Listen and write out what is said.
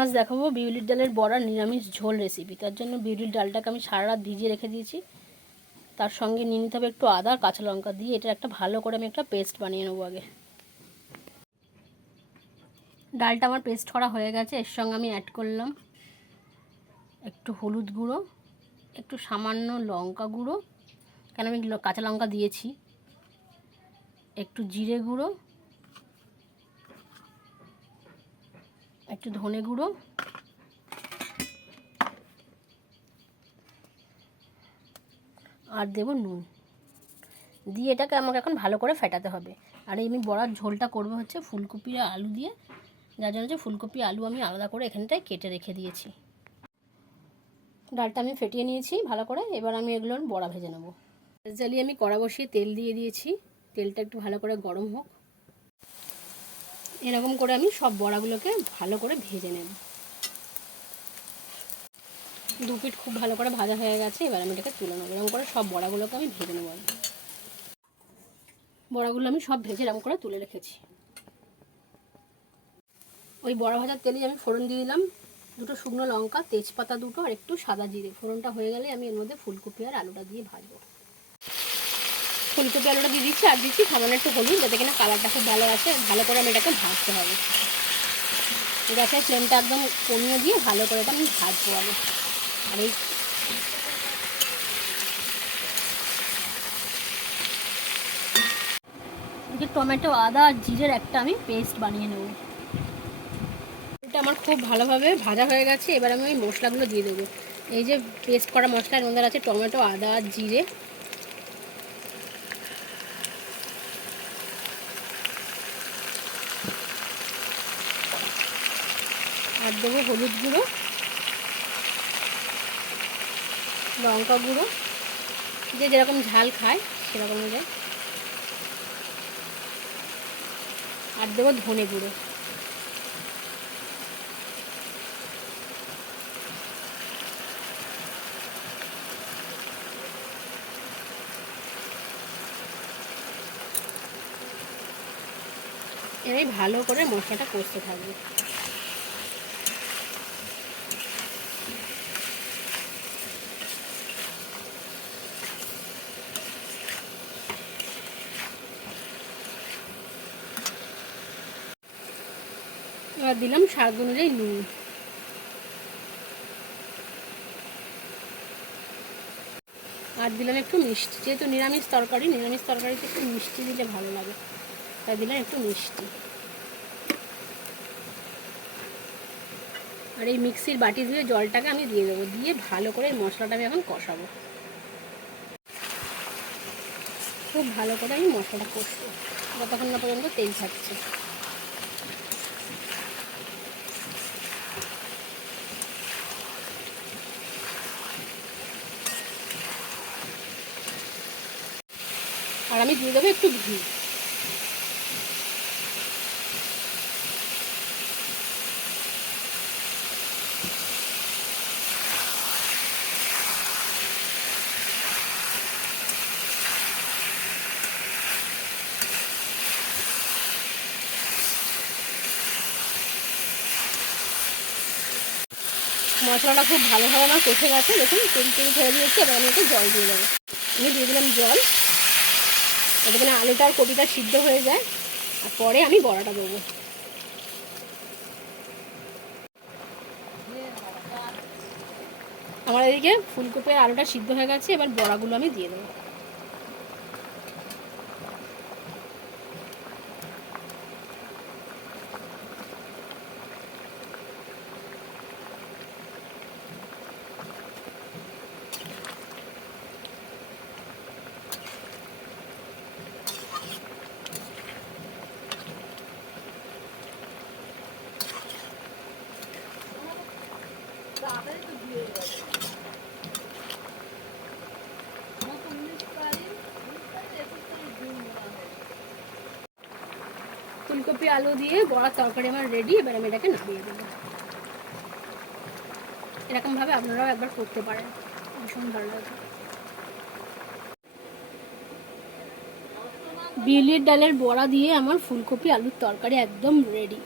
আজ দেখাবো বিউলির ডালের বড়া নিরামিষ ঝোল রেসিপি তার জন্য বিউলির ডালটাকে আমি সারা রাত ভিজিয়ে রেখে দিয়েছি। তার সঙ্গে নিয়ে নিতে হবে একটু আদা, কাঁচা লঙ্কা দিয়ে এটা একটা ভালো করে আমি একটা পেস্ট বানিয়ে নেব আগে। ডালটা আমার পেস্ট করা হয়ে গেছে, এর সঙ্গে আমি অ্যাড করলাম একটু হলুদ গুঁড়ো, একটু সামান্য লঙ্কা গুঁড়ো। কেন আমি কাঁচা লঙ্কা দিয়েছি? একটু জিরে গুঁড়ো একটু ধনে গুঁড়ো। আর দেবো নুন। দিয়ে এটাকে আমাকে এখন ভালো করে ফেটাতে হবে। আর আমি বড়ার ঝোলটা করব হচ্ছে ফুলকপি আর আলু দিয়ে। যার জন্য হচ্ছে ফুলকপি, আলু আমি আলাদা করে এখানটায় কেটে রেখে দিয়েছি। ডালটা আমি ফেটিয়ে নিয়েছি ভালো করে। এবার আমি এগুলোর বড়া ভেজে নেব। জ্বালিয়ে আমি কড়া বসিয়ে তেল দিয়ে দিয়েছি। তেলটা একটু ভালো করে গরম হোক। এরকম করে আমি সব বড়াগুলোকে ভালো করে ভেজে নেব। দু পিঠ খুব ভালো করে ভাজা হয়ে গেছে, এবার আমি এটাকে তুলে নেব। এরকম করে সব বড়াগুলোকে আমি ভেজে নেব। বড়াগুলো আমি সব ভেজে এরকম করে তুলে রেখেছি। ওই বড়া ভাজার তেলে আমি ফোড়ন দিয়ে দিলাম। দুটো শুকনো লঙ্কা, তেজপাতা দুটো আর একটু সাদা জিরে। ফোড়নটা হয়ে গেলে আমি এর মধ্যে ফুলকপি আর আলুটা দিয়ে ভাজবো। ফুলকপি আলুটা দিয়ে দিচ্ছি, আর দিচ্ছি সামান্য একটু হলুদ, যাতে কিনা কালারটা খুব ভালো আছে ভালো করে আমি এটাকে ভাজতে হবে। গ্যাসের ফ্লেমটা একদম কমিয়ে দিয়ে ভালো করে এটা আমি ভাজবো আগে। আর এই টমেটো, আদা আর জিরের একটা আমি পেস্ট বানিয়ে নেব। এটা আমার খুব ভালোভাবে ভাজা হয়ে গেছে, এবার আমি ওই মশলাগুলো দিয়ে দেবো। এই যে পেস্ট করা মশলার মধ্যে আছে টমেটো, আদা জিরে দেবো হলুদ গুঁড়ো, লঙ্কা গুঁড়ো। যে যেরকম ঝাল খায়, সেরকম অনুযায়ী আর দেবো ধনে গুঁড়ো। এবার ভালো করে মশলাটা কষতে থাকবে। এবার দিলাম স্বাদ অনুযায়ী নুন। আর দিলাম একটু মিষ্টি, যেহেতু নিরামিষ তরকারি, নিরামিষ তরকারিতে একটু মিষ্টি দিলে ভালো লাগে। তাই দিলাম একটু মিষ্টি। আর এই মিক্সির বাটি দিয়ে জলটাকে আমি দিয়ে দেবো, দিয়ে ভালো করে এই মশলাটা আমি এখন কষাবো। খুব ভালো করে আমি মশলাটা কষবো। যতক্ষণ না পর্যন্ত তেল থাকছে আর আমি দিয়ে দেবো একটু ঘি। মশলাটা খুব ভালোভাবে আমার কষে গেছে। দেখুন, তেল তেল ছেড়ে দিয়েছি এবার আমি একটু জল দিয়ে দেবো। আমি দিয়ে দিলাম জল। যাতে আলুটা আর কপিটা সিদ্ধ হয়ে যায়। আর পরে আমি বড়াটা দেবো। আমার এদিকে ফুলকপির আলুটা সিদ্ধ হয়ে গেছে, এবার বড়াগুলো আমি দিয়ে দেবো। ফুলকপি, আলু দিয়ে বড়ার তরকারি আমার রেডি এবার আমি এটাকে নামিয়ে দেবো। এরকমভাবে আপনারাও একবার করতে পারেন। ভীষণ ভালো লাগে। বিউলির ডালের বড়া দিয়ে আমার ফুলকপি, আলুর তরকারি একদম রেডি